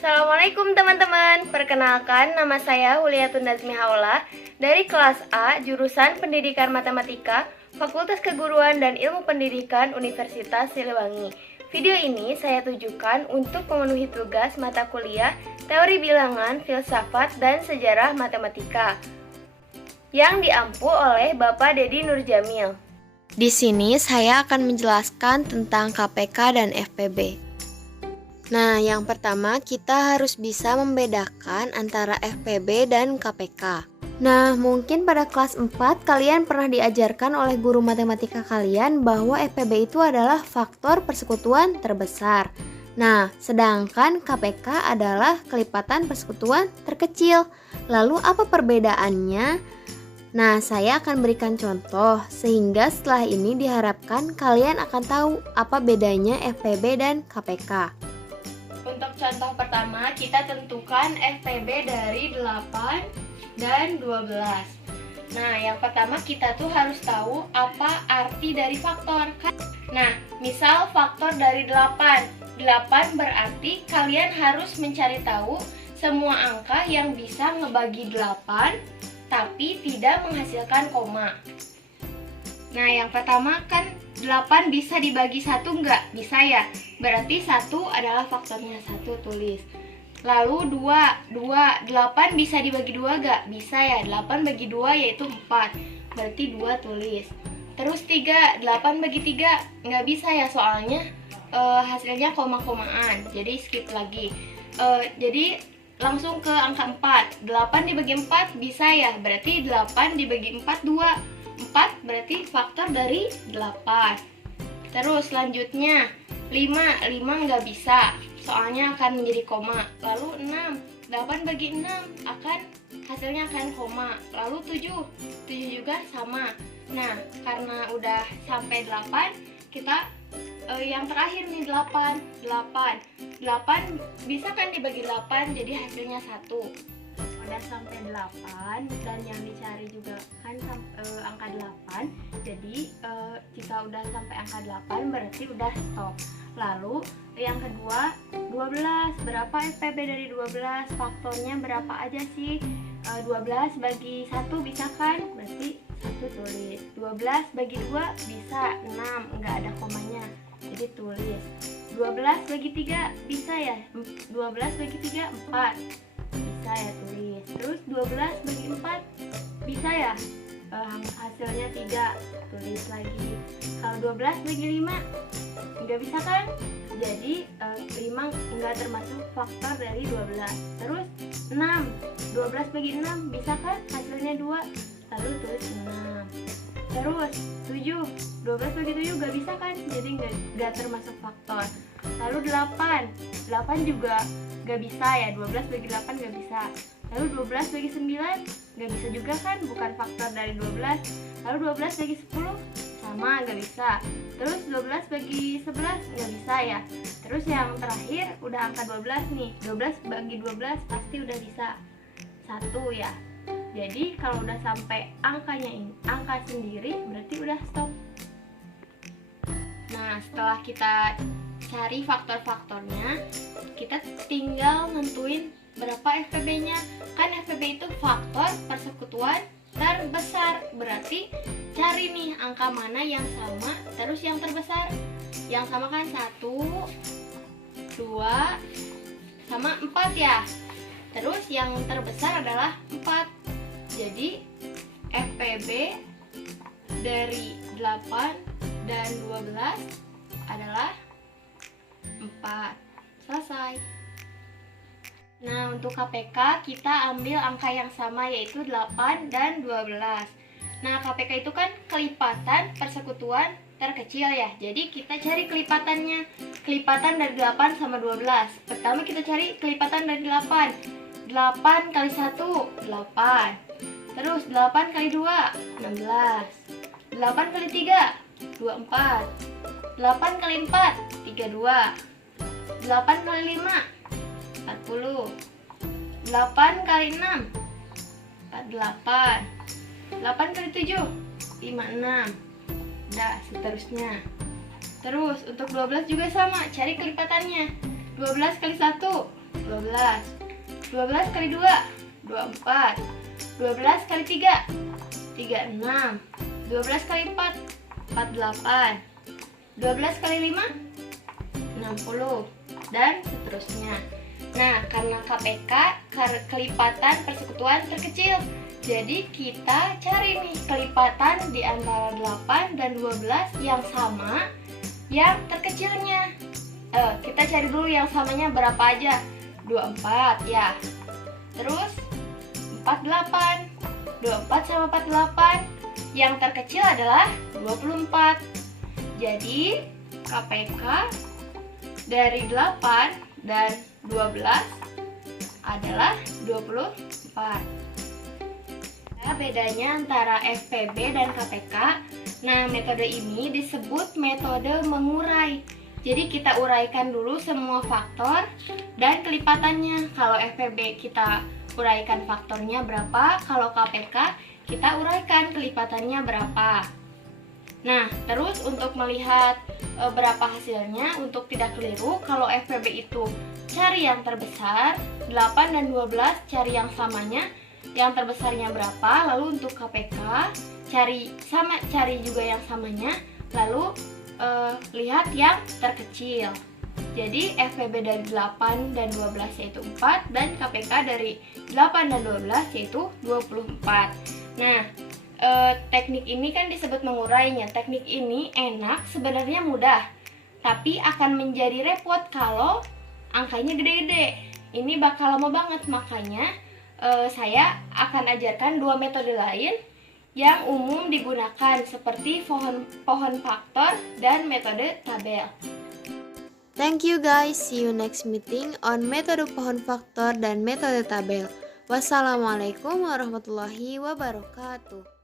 Assalamualaikum teman-teman, perkenalkan nama saya Huliatun Nazmi Haula dari kelas A, jurusan Pendidikan Matematika, Fakultas Keguruan dan Ilmu Pendidikan Universitas Siliwangi. Video ini saya tujukan untuk memenuhi tugas mata kuliah Teori Bilangan, Filsafat, dan Sejarah Matematika yang diampu oleh Bapak Dedi Nurjamil. Di sini saya akan menjelaskan tentang KPK dan FPB. Nah, yang pertama kita harus bisa membedakan antara FPB dan KPK. Nah, mungkin pada kelas 4 kalian pernah diajarkan oleh guru matematika kalian bahwa FPB itu adalah faktor persekutuan terbesar. Nah, sedangkan KPK adalah kelipatan persekutuan terkecil. Lalu apa perbedaannya? Nah, saya akan berikan contoh sehingga setelah ini diharapkan kalian akan tahu apa bedanya FPB dan KPK. Untuk contoh pertama, kita tentukan FPB dari 8 dan 12. Nah, yang pertama kita tuh harus tahu apa arti dari faktor. Nah, misal faktor dari 8. 8 berarti kalian harus mencari tahu semua angka yang bisa ngebagi 8 tapi tidak menghasilkan koma. Nah, yang pertama kan 8 bisa dibagi 1 nggak? Bisa ya? Berarti 1 adalah faktornya, 1 tulis. Lalu 2, 8 bisa dibagi 2 nggak? Bisa ya? 8 bagi 2 yaitu 4. Berarti 2 tulis. Terus 3, 8 bagi 3 nggak bisa ya, soalnya hasilnya koma-komaan. Jadi skip lagi. Jadi langsung ke angka 4. 8 dibagi 4 bisa ya? Berarti 8 dibagi 4, 2. 4 berarti faktor dari 8. Terus selanjutnya 5 nggak bisa, soalnya akan menjadi koma. Lalu 6, 8 bagi 6 hasilnya akan koma. Lalu 7 juga sama. Nah, karena udah sampai 8, kita yang terakhir nih 8 bisa kan dibagi 8, jadi hasilnya 1. Udah sampai 8 dan yang dicari juga kan angka 8. Jadi jika udah sampai angka 8 berarti udah stop. Lalu yang kedua 12. Berapa FPB dari 12? Faktornya berapa aja sih? 12 bagi 1 bisa kan? Berarti 1 tulis. 12 bagi 2 bisa 6, enggak ada komanya. Jadi tulis. 12 bagi 3 bisa ya? 12 bagi 3 4. Bisa ya, tulis. Terus 12 bagi 4 bisa ya, hasilnya 3, tulis lagi. Kalau 12 bagi 5 nggak bisa kan, jadi 5 nggak termasuk faktor dari 12. Terus 6, 12 bagi 6 bisa kan, hasilnya 2, lalu tulis 6. Terus 7, 12 bagi 7 nggak bisa kan, jadi nggak termasuk faktor. Lalu 8 juga nggak bisa ya, 12 bagi 8 nggak bisa. Lalu 12 bagi 9 nggak bisa juga kan, bukan faktor dari 12. Lalu 12 bagi 10 sama, nggak bisa. Terus 12 bagi 11 nggak bisa ya. Terus yang terakhir udah angka 12 nih, 12 bagi 12 pasti udah bisa 1 ya. Jadi kalau udah sampai angkanya ini, angka sendiri, berarti udah stop. Nah, setelah kita cari faktor-faktornya, kita tinggal nentuin berapa FPB-nya. Kan FPB itu faktor persekutuan terbesar. Berarti cari nih angka mana yang sama, terus yang terbesar. Yang sama kan 1, 2, sama 4 ya. Terus yang terbesar adalah 4. Jadi FPB dari 8 dan 12 adalah 4. Selesai. Nah, untuk KPK kita ambil angka yang sama, yaitu 8 dan 12. Nah, KPK itu kan kelipatan persekutuan terkecil ya. Jadi kita cari kelipatannya. Kelipatan dari 8 sama 12. Pertama kita cari kelipatan dari 8. 8 kali 1, 8. Terus 8 kali 2, 16. 8 kali 3, 24. 8 kali 4, 32. 8 kali 5, 40. 8 kali 6, 48. 8 kali 7, 56. Udah, seterusnya. Terus untuk 12 juga sama, cari kelipatannya. 12 kali 1, 12. 12. 12 kali 2, 24. 12 kali 3, 36. 12 kali 4, 48. 12 kali 5, 60. Dan seterusnya. Nah, karena KPK, kelipatan persekutuan terkecil, jadi kita cari nih kelipatan di antara 8 dan 12 yang sama, yang terkecilnya. Kita cari dulu yang samanya berapa aja. 24 ya. Terus 48. 24 sama 48, yang terkecil adalah 24. Jadi KPK dari 8 dan 12 adalah 24. Nah, bedanya antara FPB dan KPK. Nah, metode ini disebut metode mengurai. Jadi kita uraikan dulu semua faktor dan kelipatannya. Kalau FPB kita uraikan faktornya berapa, kalau KPK kita uraikan kelipatannya berapa. Nah, terus untuk melihat berapa hasilnya, untuk tidak keliru, kalau FPB itu cari yang terbesar, 8 dan 12 cari yang samanya, yang terbesarnya berapa. Lalu untuk KPK cari juga yang samanya, lalu lihat yang terkecil. Jadi FPB dari 8 dan 12 yaitu 4, dan KPK dari 8 dan 12 yaitu 24. Nah, teknik ini kan disebut mengurainya. Teknik ini enak, sebenarnya mudah, tapi akan menjadi repot kalau angkanya gede-gede. Ini bakal lama banget, makanya saya akan ajarkan dua metode lain yang umum digunakan, seperti pohon faktor dan metode tabel. Thank you guys, see you next meeting on metode pohon faktor dan metode tabel. Wassalamualaikum warahmatullahi wabarakatuh.